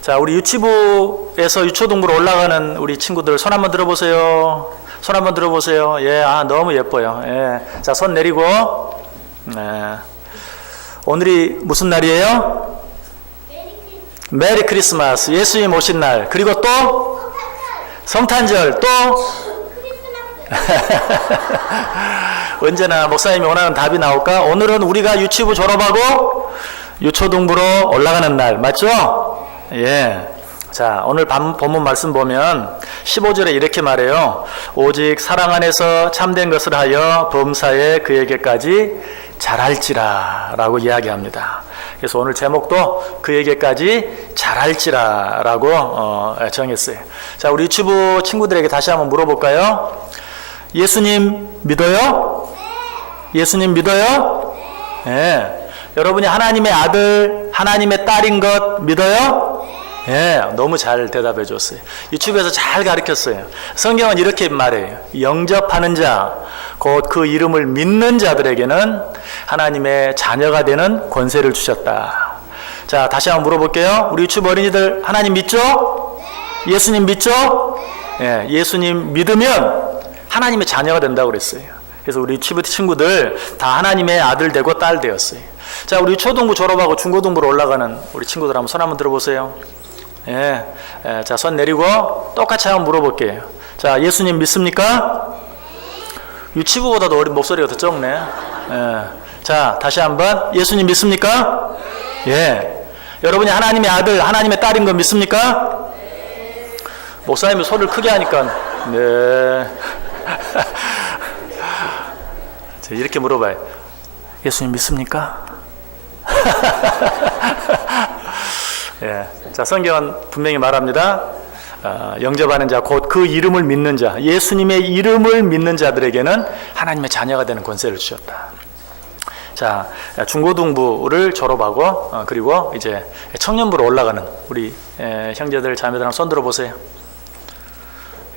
자, 우리 유치부에서 유초등부로 올라가는 우리 친구들 손 한번 들어보세요. 손 한번 들어보세요. 예, 너무 예뻐요. 예. 자, 손 내리고. 예. 오늘이 무슨 날이에요? 메리 크리스마스. 예수님 오신 날. 그리고 또 성탄절. 또 언제나 목사님이 원하는 답이 나올까? 오늘은 우리가 유치부 졸업하고 유초등부로 올라가는 날. 맞죠? 예. 자, 오늘 본문 말씀 보면 15절에 이렇게 말해요. 오직 사랑 안에서 참된 것을 하여 범사에 그에게까지 잘할지라 라고 이야기합니다. 그래서 오늘 제목도 그에게까지 잘할지라 라고 정했어요. 자, 우리 유튜브 친구들에게 다시 한번 물어볼까요? 예수님 믿어요? 예수님 믿어요? 예. 여러분이 하나님의 아들, 하나님의 딸인 것 믿어요? 예, 너무 잘 대답해 줬어요. 유튜브에서 잘 가르쳤어요. 성경은 이렇게 말해요. 영접하는 자, 곧 그 이름을 믿는 자들에게는 하나님의 자녀가 되는 권세를 주셨다. 자, 다시 한번 물어볼게요. 우리 유튜브 어린이들 하나님 믿죠? 예수님 믿죠? 예, 예수님 믿으면 하나님의 자녀가 된다고 그랬어요. 그래서 우리 유튜브 친구들 다 하나님의 아들 되고 딸 되었어요. 자, 우리 초등부 졸업하고 중고등부로 올라가는 우리 친구들 한번 손 한번 들어보세요. 예, 자, 손 내리고 똑같이 한번 물어볼게요. 자, 예수님 믿습니까? 유치부보다도 어린 목소리가 더 적네. 예. 자, 다시 한번 예수님 믿습니까? 예. 여러분이 하나님의 아들, 하나님의 딸인 거 믿습니까? 목사님이 소리를 크게 하니까 네. 자, 이렇게 물어봐요. 예수님 믿습니까? 예. 자, 성경은 분명히 말합니다. 영접하는 자, 곧 그 이름을 믿는 자, 예수님의 이름을 믿는 자들에게는 하나님의 자녀가 되는 권세를 주셨다. 자, 중고등부를 졸업하고 그리고 이제 청년부로 올라가는 우리 형제들, 자매들 한번 손 들어보세요.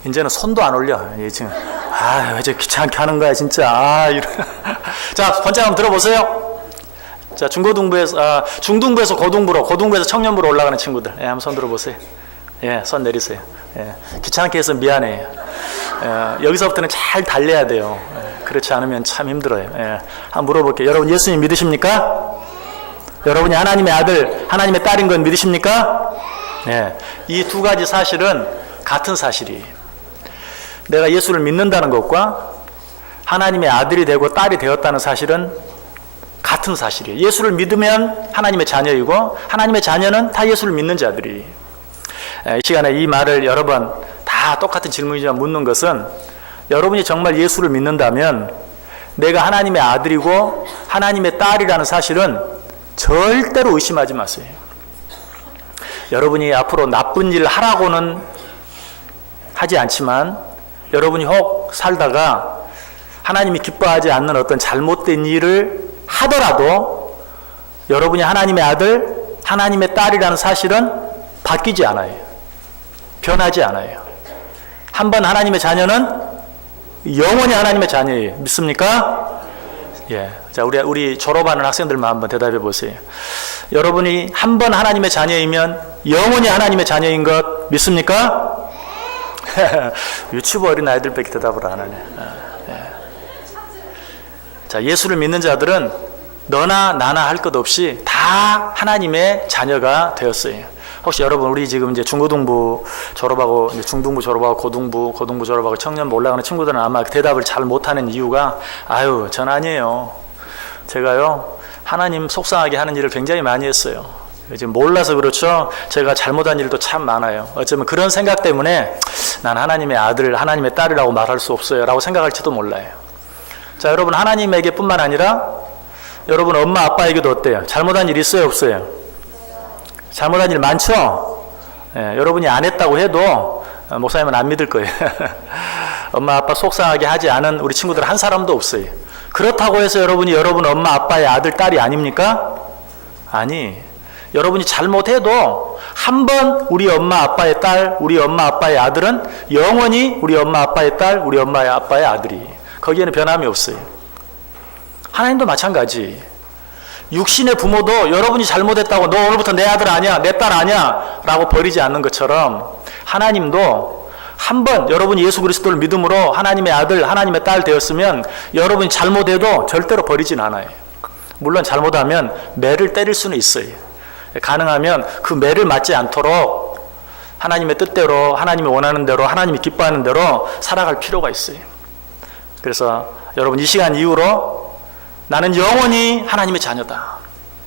이제는 손도 안 올려. 지금 왜 이렇게 귀찮게 하는 거야 진짜. 자, 번째 한번 들어보세요. 자, 중등부에서 고등부로, 고등부에서 청년부로 올라가는 친구들, 한번 손 들어보세요. 예, 손 내리세요. 예, 귀찮게 해서 미안해요. 여기서부터는 잘 달래야 돼요. 그렇지 않으면 참 힘들어요. 한번 물어볼게요. 여러분 예수님 믿으십니까? 여러분이 하나님의 아들, 하나님의 딸인 건 믿으십니까? 예, 이 두 가지 사실은 같은 사실이에요. 내가 예수를 믿는다는 것과 하나님의 아들이 되고 딸이 되었다는 사실은 같은 사실이에요. 예수를 믿으면 하나님의 자녀이고 하나님의 자녀는 다 예수를 믿는 자들이에요. 이 시간에 이 말을 여러 번 다 똑같은 질문이지만 묻는 것은 여러분이 정말 예수를 믿는다면 내가 하나님의 아들이고 하나님의 딸이라는 사실은 절대로 의심하지 마세요. 여러분이 앞으로 나쁜 일을 하라고는 하지 않지만 여러분이 혹 살다가 하나님이 기뻐하지 않는 어떤 잘못된 일을 하더라도 여러분이 하나님의 아들, 하나님의 딸이라는 사실은 바뀌지 않아요. 변하지 않아요. 한번 하나님의 자녀는 영원히 하나님의 자녀예요. 믿습니까? 예. 자, 우리 졸업하는 학생들만 한번 대답해 보세요. 여러분이 한번 하나님의 자녀이면 영원히 하나님의 자녀인 것 믿습니까? 유치부 어린 아이들밖에 대답을 안 하네. 예. 자, 예수를 믿는 자들은 너나 나나 할 것 없이 다 하나님의 자녀가 되었어요. 혹시 여러분 우리 지금 이제 중고등부 졸업하고 이제 중등부 졸업하고 고등부 졸업하고 청년부 올라가는 친구들은 아마 대답을 잘 못하는 이유가 전 아니에요. 제가요 하나님 속상하게 하는 일을 굉장히 많이 했어요. 이제 몰라서 그렇죠. 제가 잘못한 일도 참 많아요. 어쩌면 그런 생각 때문에 난 하나님의 아들, 하나님의 딸이라고 말할 수 없어요 라고 생각할지도 몰라요. 자, 여러분 하나님에게 뿐만 아니라 여러분 엄마 아빠에게도 어때요? 잘못한 일 있어요 없어요? 잘못한 일 많죠? 예, 여러분이 안 했다고 해도 목사님은 안 믿을 거예요. 엄마 아빠 속상하게 하지 않은 우리 친구들 한 사람도 없어요. 그렇다고 해서 여러분이 여러분 엄마 아빠의 아들 딸이 아닙니까? 아니, 여러분이 잘못해도 한 번 우리 엄마 아빠의 딸, 우리 엄마 아빠의 아들은 영원히 우리 엄마 아빠의 딸, 우리 엄마 아빠의 아들이 거기에는 변함이 없어요. 하나님도 마찬가지. 육신의 부모도 여러분이 잘못했다고 너 오늘부터 내 아들 아니야, 내 딸 아니야 라고 버리지 않는 것처럼 하나님도 한번 여러분이 예수 그리스도를 믿음으로 하나님의 아들, 하나님의 딸 되었으면 여러분이 잘못해도 절대로 버리진 않아요. 물론 잘못하면 매를 때릴 수는 있어요. 가능하면 그 매를 맞지 않도록 하나님의 뜻대로, 하나님이 원하는 대로, 하나님이 기뻐하는 대로 살아갈 필요가 있어요. 그래서 여러분 이 시간 이후로 나는 영원히 하나님의 자녀다.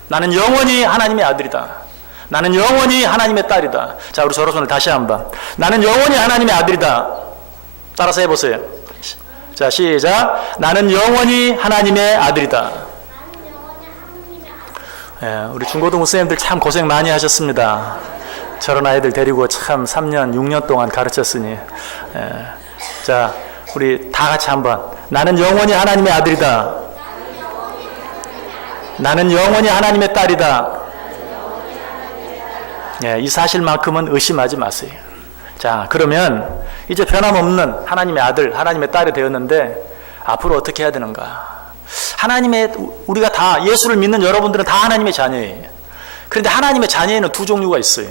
나는 영원히 하나님의 아들이다. 나는 영원히 하나님의 딸이다. 자, 우리 서로 손을 다시 한번. 나는 영원히 하나님의 아들이다. 따라서 해보세요. 자, 시작. 나는 영원히 하나님의 아들이다. 예, 우리 중고등부 선생님들 참 고생 많이 하셨습니다. 저런 아이들 데리고 참 3년, 6년 동안 가르쳤으니. 예, 자, 우리 다 같이 한번. 나는 영원히 하나님의 아들이다. 나는 영원히 하나님의 딸이다. 예, 이 사실만큼은 의심하지 마세요. 자, 그러면 이제 변함없는 하나님의 아들, 하나님의 딸이 되었는데 앞으로 어떻게 해야 되는가? 하나님의, 우리가 다 예수를 믿는 여러분들은 다 하나님의 자녀예요. 그런데 하나님의 자녀에는 두 종류가 있어요.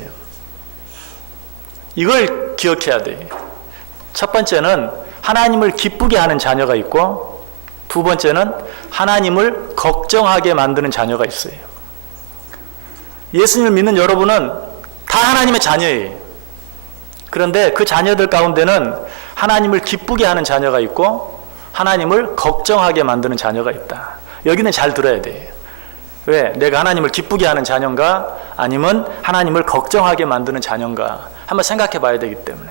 이걸 기억해야 돼요. 첫 번째는 하나님을 기쁘게 하는 자녀가 있고, 두 번째는 하나님을 걱정하게 만드는 자녀가 있어요. 예수님을 믿는 여러분은 다 하나님의 자녀예요. 그런데 그 자녀들 가운데는 하나님을 기쁘게 하는 자녀가 있고 하나님을 걱정하게 만드는 자녀가 있다. 여기는 잘 들어야 돼요. 왜? 내가 하나님을 기쁘게 하는 자녀인가? 아니면 하나님을 걱정하게 만드는 자녀인가? 한번 생각해 봐야 되기 때문에.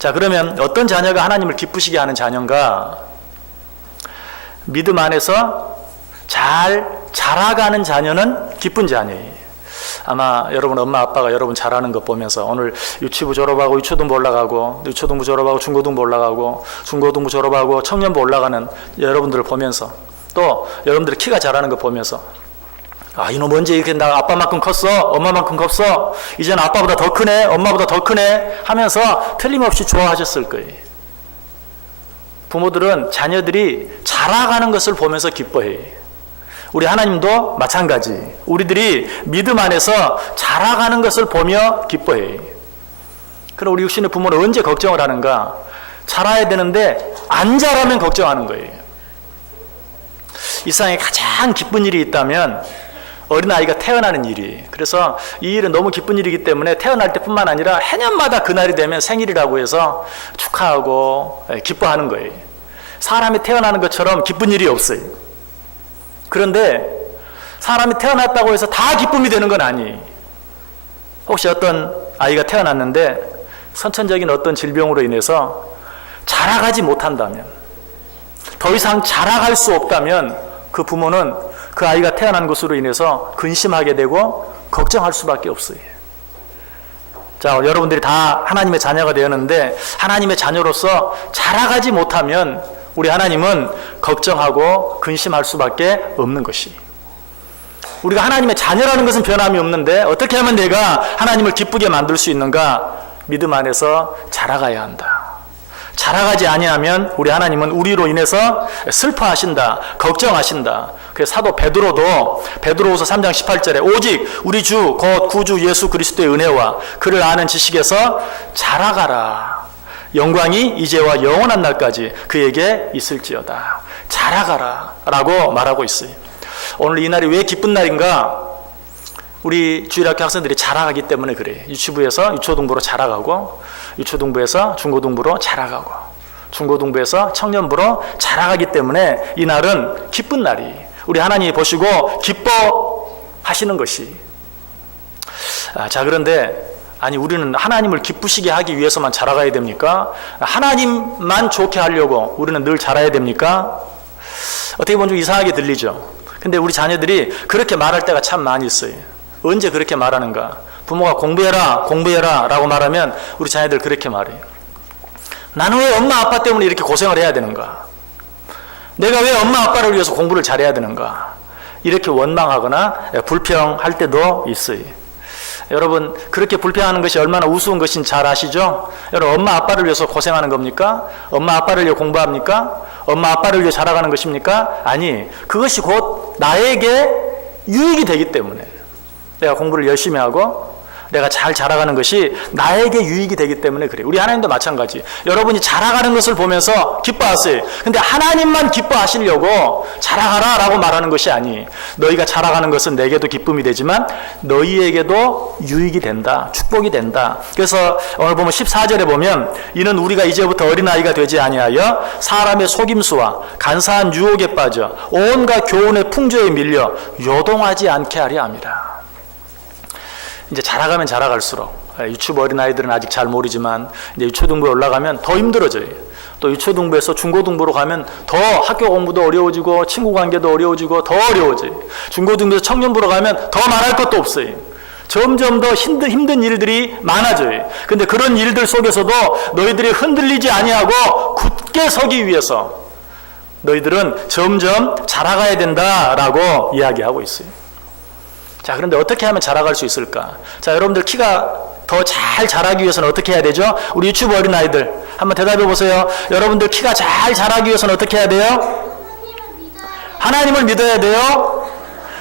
자, 그러면 어떤 자녀가 하나님을 기쁘시게 하는 자녀인가? 믿음 안에서 잘 자라가는 자녀는 기쁜 자녀예요. 아마 여러분 엄마 아빠가 여러분 잘하는 거 보면서 오늘 유치부 졸업하고 유초등부 올라가고, 유초등부 졸업하고 중고등부 올라가고, 중고등부 졸업하고 청년부 올라가는 여러분들을 보면서, 또 여러분들이 키가 자라는 거 보면서, 아, 이놈 언제 이렇게 나 아빠만큼 컸어? 엄마만큼 컸어? 이제는 아빠보다 더 크네? 엄마보다 더 크네? 하면서 틀림없이 좋아하셨을 거예요. 부모들은 자녀들이 자라가는 것을 보면서 기뻐해요. 우리 하나님도 마찬가지. 우리들이 믿음 안에서 자라가는 것을 보며 기뻐해요. 그럼 우리 육신의 부모는 언제 걱정을 하는가? 자라야 되는데 안 자라면 걱정하는 거예요. 이 세상에 가장 기쁜 일이 있다면 어린아이가 태어나는 일이에요. 그래서 이 일은 너무 기쁜 일이기 때문에 태어날 때뿐만 아니라 해년마다 그날이 되면 생일이라고 해서 축하하고 기뻐하는 거예요. 사람이 태어나는 것처럼 기쁜 일이 없어요. 그런데 사람이 태어났다고 해서 다 기쁨이 되는 건 아니에요. 혹시 어떤 아이가 태어났는데 선천적인 어떤 질병으로 인해서 자라가지 못한다면, 더 이상 자라갈 수 없다면 그 부모는 그 아이가 태어난 것으로 인해서 근심하게 되고 걱정할 수밖에 없어요. 자, 여러분들이 다 하나님의 자녀가 되었는데 하나님의 자녀로서 자라가지 못하면 우리 하나님은 걱정하고 근심할 수밖에 없는 것이. 우리가 하나님의 자녀라는 것은 변함이 없는데 어떻게 하면 내가 하나님을 기쁘게 만들 수 있는가? 믿음 안에서 자라가야 한다. 자라가지 아니하면 우리 하나님은 우리로 인해서 슬퍼하신다, 걱정하신다. 그래서 사도 베드로도 베드로후서 3장 18절에 오직 우리 주 곧 구주 예수 그리스도의 은혜와 그를 아는 지식에서 자라가라. 영광이 이제와 영원한 날까지 그에게 있을지어다. 자라가라 라고 말하고 있어요. 오늘 이 날이 왜 기쁜 날인가? 우리 주일학교 학생들이 자라가기 때문에 그래요. 유치부에서 유초등부로 자라가고, 유초등부에서 중고등부로 자라가고, 중고등부에서 청년부로 자라가기 때문에 이 날은 기쁜 날이, 우리 하나님이 보시고 기뻐하시는 것이. 자, 그런데 아니, 우리는 하나님을 기쁘시게 하기 위해서만 자라가야 됩니까? 하나님만 좋게 하려고 우리는 늘 자라야 됩니까? 어떻게 보면 좀 이상하게 들리죠. 근데 우리 자녀들이 그렇게 말할 때가 참 많이 있어요. 언제 그렇게 말하는가? 부모가 공부해라, 공부해라 라고 말하면 우리 자녀들 그렇게 말해요. 나는 왜 엄마 아빠 때문에 이렇게 고생을 해야 되는가? 내가 왜 엄마 아빠를 위해서 공부를 잘해야 되는가? 이렇게 원망하거나 불평할 때도 있어요. 여러분, 그렇게 불평하는 것이 얼마나 우스운 것인 잘 아시죠? 여러분, 엄마 아빠를 위해서 고생하는 겁니까? 엄마 아빠를 위해 공부합니까? 엄마 아빠를 위해 자라가는 것입니까? 아니, 그것이 곧 나에게 유익이 되기 때문에 내가 공부를 열심히 하고 내가 잘 자라가는 것이 나에게 유익이 되기 때문에 그래요. 우리 하나님도 마찬가지. 여러분이 자라가는 것을 보면서 기뻐하세요. 근데 하나님만 기뻐하시려고 자라가라 라고 말하는 것이 아니. 너희가 자라가는 것은 내게도 기쁨이 되지만 너희에게도 유익이 된다. 축복이 된다. 그래서 오늘 보면 14절에 보면 이는 우리가 이제부터 어린아이가 되지 아니하여 사람의 속임수와 간사한 유혹에 빠져 온갖 교훈의 풍조에 밀려 요동하지 않게 하려 함이라. 이제 자라가면 자라갈수록 유치부 어린아이들은 아직 잘 모르지만 이제 유초등부에 올라가면 더 힘들어져요. 또 유초등부에서 중고등부로 가면 더 학교 공부도 어려워지고 친구 관계도 어려워지고 더 어려워져요. 중고등부에서 청년부로 가면 더 말할 것도 없어요. 점점 더 힘든 일들이 많아져요. 근데 그런 일들 속에서도 너희들이 흔들리지 아니하고 굳게 서기 위해서 너희들은 점점 자라가야 된다라고 이야기하고 있어요. 자, 그런데 어떻게 하면 자라갈 수 있을까? 자, 여러분들 키가 더 잘 자라기 위해서는 어떻게 해야 되죠? 우리 유치부 어린아이들 한번 대답해 보세요. 여러분들 키가 잘 자라기 위해서는 어떻게 해야 돼요? 하나님을 믿어야 돼요.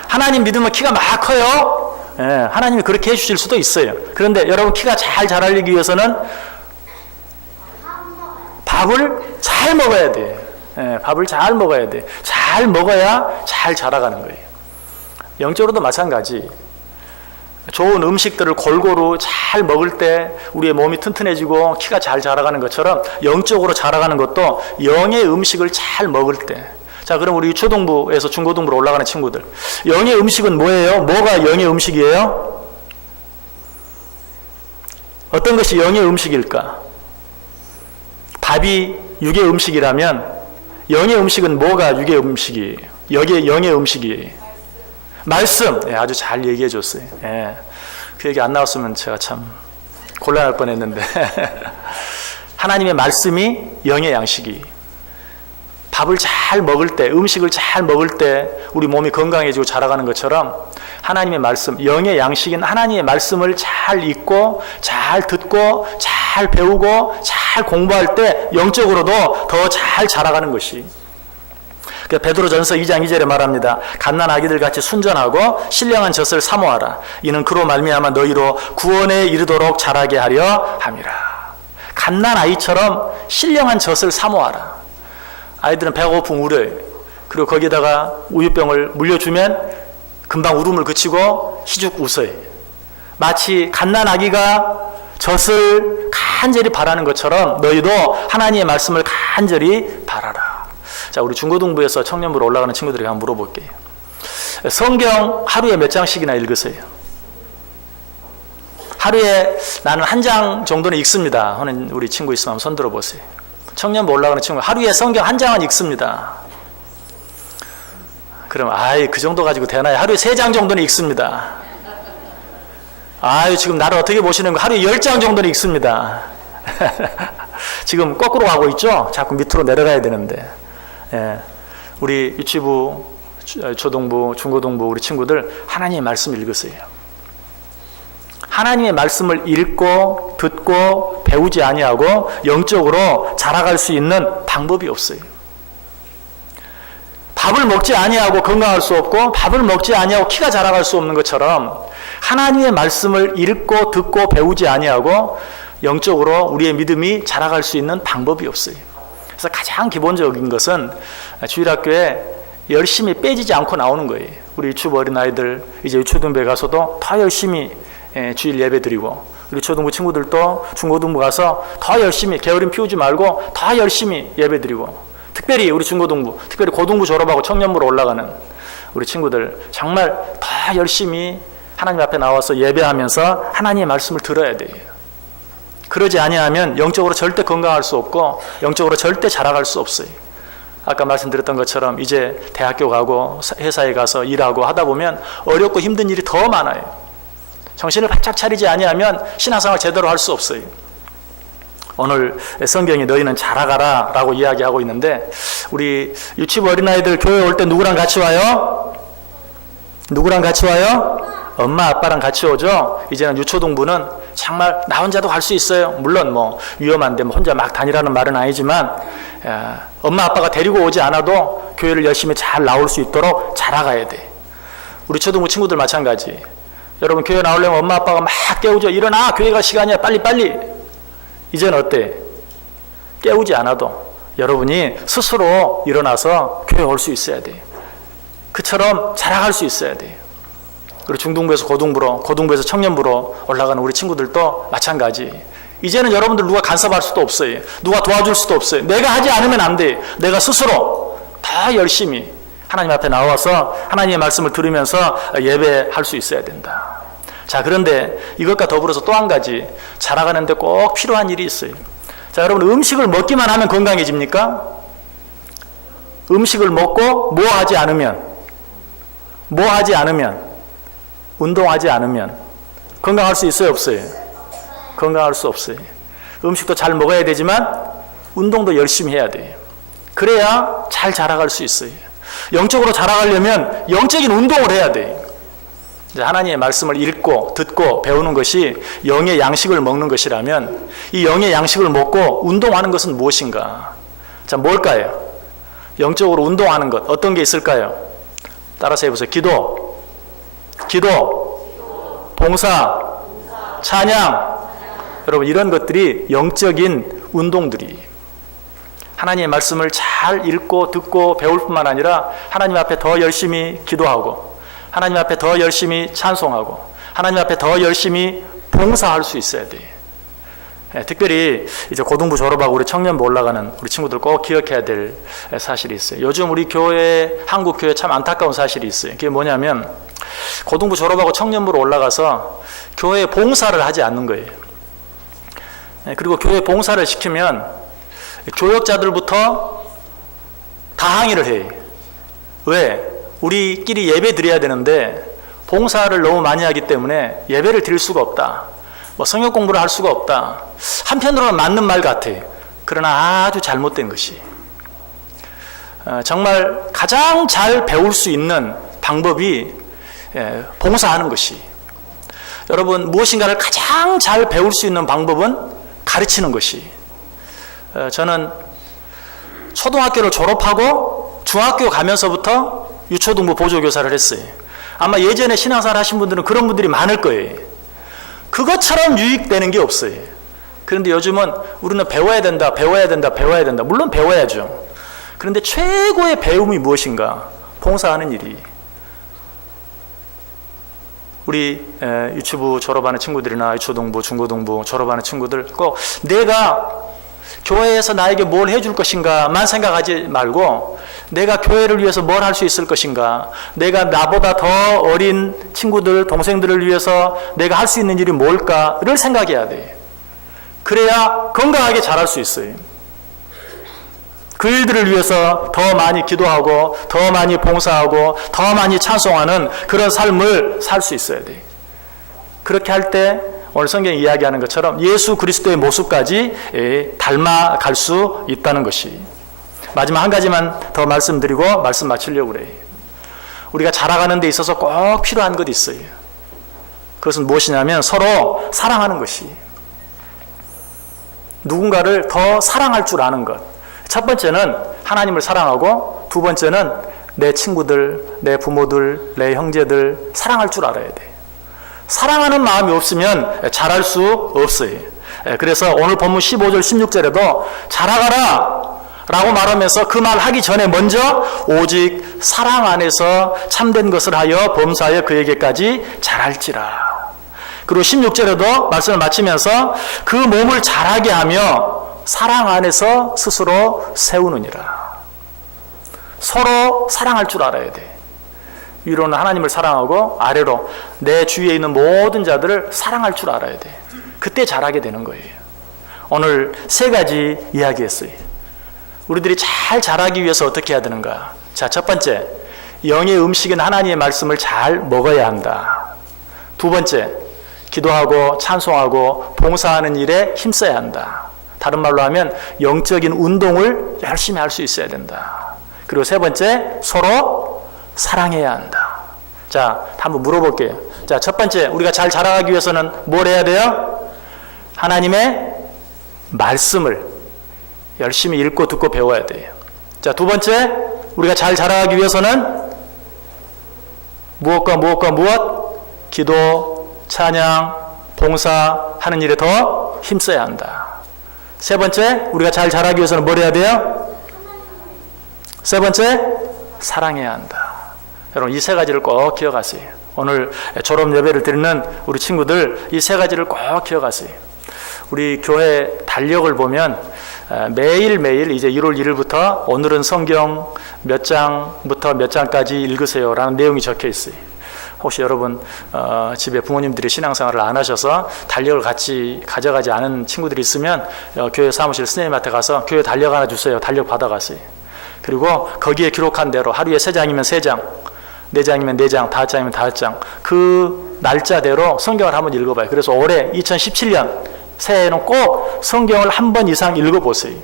하나님 믿으면 키가 막 커요. 예, 하나님이 그렇게 해주실 수도 있어요. 그런데 여러분 키가 잘 자라기 위해서는 밥을 잘 먹어야 돼요. 예, 밥을 잘 먹어야 돼요. 잘 먹어야 잘 자라가는 거예요. 영적으로도 마찬가지. 좋은 음식들을 골고루 잘 먹을 때 우리의 몸이 튼튼해지고 키가 잘 자라가는 것처럼 영적으로 자라가는 것도 영의 음식을 잘 먹을 때. 자, 그럼 우리 초등부에서 중고등부로 올라가는 친구들, 영의 음식은 뭐예요? 뭐가 영의 음식이에요? 어떤 것이 영의 음식일까? 밥이 육의 음식이라면 영의 음식은 뭐가 육의 음식이에요? 영의 음식이에요. 말씀. 예, 아주 잘 얘기해 줬어요. 예, 그 얘기 안 나왔으면 제가 참 곤란할 뻔했는데 하나님의 말씀이 영의 양식이. 밥을 잘 먹을 때, 음식을 잘 먹을 때 우리 몸이 건강해지고 자라가는 것처럼 하나님의 말씀, 영의 양식인 하나님의 말씀을 잘 읽고 잘 듣고 잘 배우고 잘 공부할 때 영적으로도 더 잘 자라가는 것이. 베드로전서 2장 2절에 말합니다. 갓난 아기들 같이 순전하고 신령한 젖을 사모하라. 이는 그로 말미암아 너희로 구원에 이르도록 자라게 하려 함이라. 갓난 아이처럼 신령한 젖을 사모하라. 아이들은 배가 고프면 울어요. 그리고 거기다가 우유병을 물려주면 금방 울음을 그치고 희죽 웃어요. 마치 갓난 아기가 젖을 간절히 바라는 것처럼 너희도 하나님의 말씀을 간절히 바라라. 자, 우리 중고등부에서 청년부로 올라가는 친구들에게 한번 물어볼게요. 성경 하루에 몇 장씩이나 읽으세요? 하루에 나는 한 장 정도는 읽습니다 하는 우리 친구 있으면 한번 손 들어보세요. 청년부 올라가는 친구, 하루에 성경 한 장은 읽습니다. 그럼 그 정도 가지고 되나요? 하루에 3장 정도는 읽습니다. 지금 나를 어떻게 보시는 거? 하루에 10장 정도는 읽습니다. 지금 거꾸로 가고 있죠? 자꾸 밑으로 내려가야 되는데. 예, 우리 유치부, 초등부, 중고등부 우리 친구들 하나님의 말씀 읽으세요. 하나님의 말씀을 읽고 듣고 배우지 아니하고 영적으로 자라갈 수 있는 방법이 없어요. 밥을 먹지 아니하고 건강할 수 없고 밥을 먹지 아니하고 키가 자라갈 수 없는 것처럼 하나님의 말씀을 읽고 듣고 배우지 아니하고 영적으로 우리의 믿음이 자라갈 수 있는 방법이 없어요. 그래서 가장 기본적인 것은 주일학교에 열심히 빼지지 않고 나오는 거예요. 우리 유치부 어린아이들 이제 유초등부에 가서도 더 열심히 주일 예배 드리고, 우리 초등부 친구들도 중고등부 가서 더 열심히 게으름 피우지 말고 더 열심히 예배 드리고, 특별히 우리 중고등부, 특별히 고등부 졸업하고 청년부로 올라가는 우리 친구들 정말 더 열심히 하나님 앞에 나와서 예배하면서 하나님의 말씀을 들어야 돼요. 그러지 아니하면 영적으로 절대 건강할 수 없고 영적으로 절대 자라갈 수 없어요. 아까 말씀드렸던 것처럼 이제 대학교 가고 회사에 가서 일하고 하다 보면 어렵고 힘든 일이 더 많아요. 정신을 바짝 차리지 아니하면 신앙생활 제대로 할 수 없어요. 오늘 성경이 너희는 자라가라 라고 이야기하고 있는데, 우리 유치부 어린아이들 교회 올 때 누구랑 같이 와요? 누구랑 같이 와요? 엄마 아빠랑 같이 오죠. 이제는 유초등부는 정말 나 혼자도 갈 수 있어요. 물론 위험한데 혼자 막 다니라는 말은 아니지만 엄마 아빠가 데리고 오지 않아도 교회를 열심히 잘 나올 수 있도록 자라가야 돼. 우리 초등부 친구들 마찬가지. 여러분 교회 나오려면 엄마 아빠가 막 깨우죠. 일어나, 교회가 시간이야, 빨리. 이제는 어때? 깨우지 않아도 여러분이 스스로 일어나서 교회 올 수 있어야 돼요. 그처럼 자라갈 수 있어야 돼요. 그리고 중등부에서 고등부로, 고등부에서 청년부로 올라가는 우리 친구들도 마찬가지. 이제는 여러분들 누가 간섭할 수도 없어요. 누가 도와줄 수도 없어요. 내가 하지 않으면 안 돼. 내가 스스로 더 열심히 하나님 앞에 나와서 하나님의 말씀을 들으면서 예배할 수 있어야 된다. 자, 그런데 이것과 더불어서 또 한 가지 자라가는데 꼭 필요한 일이 있어요. 자, 여러분 음식을 먹기만 하면 건강해집니까? 음식을 먹고 뭐 하지 않으면, 운동하지 않으면 건강할 수 있어요, 없어요? 건강할 수 없어요. 음식도 잘 먹어야 되지만 운동도 열심히 해야 돼요. 그래야 잘 자라갈 수 있어요. 영적으로 자라가려면 영적인 운동을 해야 돼요. 하나님의 말씀을 읽고 듣고 배우는 것이 영의 양식을 먹는 것이라면 이 영의 양식을 먹고 운동하는 것은 무엇인가? 자, 뭘까요? 영적으로 운동하는 것 어떤 게 있을까요? 따라서 해보세요. 기도, 봉사, 찬양. 여러분 이런 것들이 영적인 운동들이 하나님의 말씀을 잘 읽고 듣고 배울 뿐만 아니라 하나님 앞에 더 열심히 기도하고 하나님 앞에 더 열심히 찬송하고 하나님 앞에 더 열심히 봉사할 수 있어야 돼요. 특별히 이제 고등부 졸업하고 우리 청년부 올라가는 우리 친구들 꼭 기억해야 될 사실이 있어요. 요즘 우리 교회, 한국 교회 참 안타까운 사실이 있어요. 그게 뭐냐면 고등부 졸업하고 청년부로 올라가서 교회 봉사를 하지 않는 거예요. 그리고 교회 봉사를 시키면 교역자들부터 다 항의를 해요. 왜? 우리끼리 예배 드려야 되는데 봉사를 너무 많이 하기 때문에 예배를 드릴 수가 없다. 뭐 성역 공부를 할 수가 없다. 한편으로는 맞는 말 같아요. 그러나 아주 잘못된 것이 정말 가장 잘 배울 수 있는 방법이 봉사하는 것이 여러분 무엇인가를 가장 잘 배울 수 있는 방법은 가르치는 것이 저는 초등학교를 졸업하고 중학교 가면서부터 유초등부 보조교사를 했어요. 아마 예전에 신앙생활 하신 분들은 그런 분들이 많을 거예요. 그것처럼 유익되는 게 없어요. 그런데 요즘은 우리는 배워야 된다. 물론 배워야죠. 그런데 최고의 배움이 무엇인가? 봉사하는 일이. 우리 유치부 졸업하는 친구들이나 유초등부, 중고등부 졸업하는 친구들 꼭 내가 교회에서 나에게 뭘 해줄 것인가만 생각하지 말고 내가 교회를 위해서 뭘 할 수 있을 것인가, 내가 나보다 더 어린 친구들, 동생들을 위해서 내가 할 수 있는 일이 뭘까를 생각해야 돼. 그래야 건강하게 자랄 수 있어요. 그 일들을 위해서 더 많이 기도하고 더 많이 봉사하고 더 많이 찬송하는 그런 삶을 살 수 있어야 돼. 그렇게 할 때 오늘 성경이 이야기하는 것처럼 예수 그리스도의 모습까지 닮아갈 수 있다는 것이. 마지막 한 가지만 더 말씀드리고 말씀 마치려고 그래요. 우리가 자라가는 데 있어서 꼭 필요한 것이 있어요. 그것은 무엇이냐면 서로 사랑하는 것이. 누군가를 더 사랑할 줄 아는 것. 첫 번째는 하나님을 사랑하고 두 번째는 내 친구들, 내 부모들, 내 형제들 사랑할 줄 알아야 돼. 사랑하는 마음이 없으면 잘할 수 없어요. 그래서 오늘 본문 15절 16절에도 자라가라 라고 말하면서 그 말 하기 전에 먼저 오직 사랑 안에서 참된 것을 하여 범사하여 그에게까지 자랄지라. 그리고 16절에도 말씀을 마치면서 그 몸을 자라게 하며 사랑 안에서 스스로 세우느니라. 서로 사랑할 줄 알아야 돼. 위로는 하나님을 사랑하고 아래로 내 주위에 있는 모든 자들을 사랑할 줄 알아야 돼. 그때 자라게 되는 거예요. 오늘 세 가지 이야기했어요. 우리들이 잘 자라기 위해서 어떻게 해야 되는가? 자, 첫 번째, 영의 음식인 하나님의 말씀을 잘 먹어야 한다. 두 번째, 기도하고 찬송하고 봉사하는 일에 힘써야 한다. 다른 말로 하면 영적인 운동을 열심히 할 수 있어야 된다. 그리고 세 번째, 서로 사랑해야 한다. 자, 한번 물어볼게요. 자, 첫 번째, 우리가 잘 자라가기 위해서는 뭘 해야 돼요? 하나님의 말씀을 열심히 읽고 듣고 배워야 돼요. 자, 두 번째, 우리가 잘 자라가기 위해서는 무엇과 무엇과 무엇? 기도, 찬양, 봉사하는 일에 더 힘써야 한다. 세 번째, 우리가 잘 자라기 위해서는 뭘 해야 돼요? 세 번째, 사랑해야 한다. 여러분, 이 세 가지를 꼭 기억하세요. 오늘 졸업 예배를 드리는 우리 친구들, 이 세 가지를 꼭 기억하세요. 우리 교회 달력을 보면 매일매일 이제 1월 1일부터 오늘은 성경 몇 장부터 몇 장까지 읽으세요 라는 내용이 적혀 있어요. 혹시 여러분 집에 부모님들이 신앙생활을 안 하셔서 달력을 같이 가져가지 않은 친구들이 있으면 교회 사무실 스님한테 가서 교회 달력 하나 주세요. 달력 받아가세요. 그리고 거기에 기록한 대로 하루에 3장이면 3장, 4장이면 4장, 5장이면 5장, 그 날짜대로 성경을 한번 읽어봐요. 그래서 올해 2017년 새해에는 꼭 성경을 한 번 이상 읽어보세요.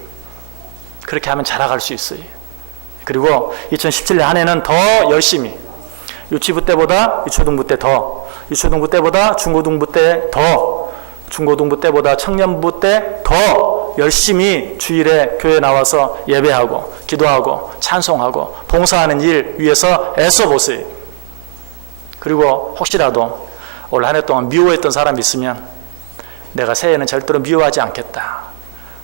그렇게 하면 자라갈 수 있어요. 그리고 2017년 한 해는 더 열심히, 유치부 때보다 유초등부 때 더, 유초등부 때보다 중고등부 때 더, 중고등부 때보다 청년부 때 더 열심히 주일에 교회 나와서 예배하고 기도하고 찬송하고 봉사하는 일 위해서 애써보세요. 그리고 혹시라도 올 한 해 동안 미워했던 사람이 있으면 내가 새해에는 절대로 미워하지 않겠다.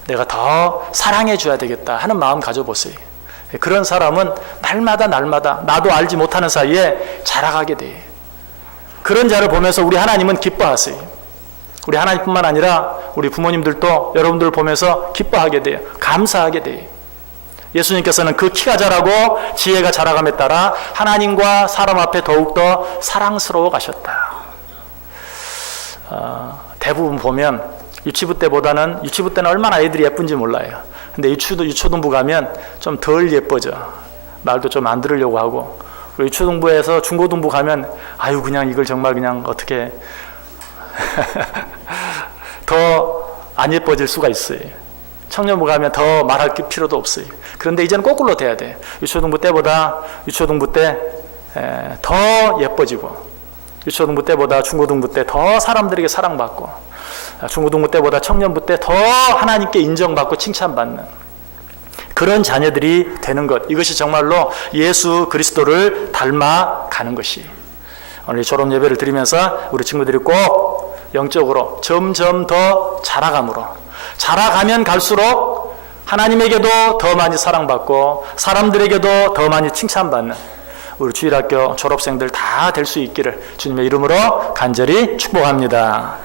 내가 더 사랑해 줘야 되겠다 하는 마음 가져보세요. 그런 사람은 날마다 나도 알지 못하는 사이에 자라가게 돼요. 그런 자를 보면서 우리 하나님은 기뻐하세요. 우리 하나님뿐만 아니라 우리 부모님들도 여러분들을 보면서 기뻐하게 돼요. 감사하게 돼요. 예수님께서는 그 키가 자라고 지혜가 자라감에 따라 하나님과 사람 앞에 더욱더 사랑스러워 가셨다. 대부분 보면 유치부 때는 얼마나 아이들이 예쁜지 몰라요. 근데 유초등부 가면 좀 덜 예뻐져. 말도 좀 안 들으려고 하고. 그리고 유초등부에서 중고등부 가면 아유 그냥 이걸 정말 그냥 어떻게 더 안 예뻐질 수가 있어요. 청년부 가면 더 말할 필요도 없어요. 그런데 이제는 거꾸로 돼야 돼. 유초등부 때 더 예뻐지고, 유초등부 때보다 중고등부 때 더 사람들에게 사랑받고, 중고등부 때보다 청년부 때 더 하나님께 인정받고 칭찬받는 그런 자녀들이 되는 것, 이것이 정말로 예수 그리스도를 닮아가는 것이. 오늘 졸업 예배를 드리면서 우리 친구들이 꼭 영적으로 점점 더 자라가면 갈수록 하나님에게도 더 많이 사랑받고 사람들에게도 더 많이 칭찬받는 우리 주일학교 졸업생들 다 될 수 있기를 주님의 이름으로 간절히 축복합니다.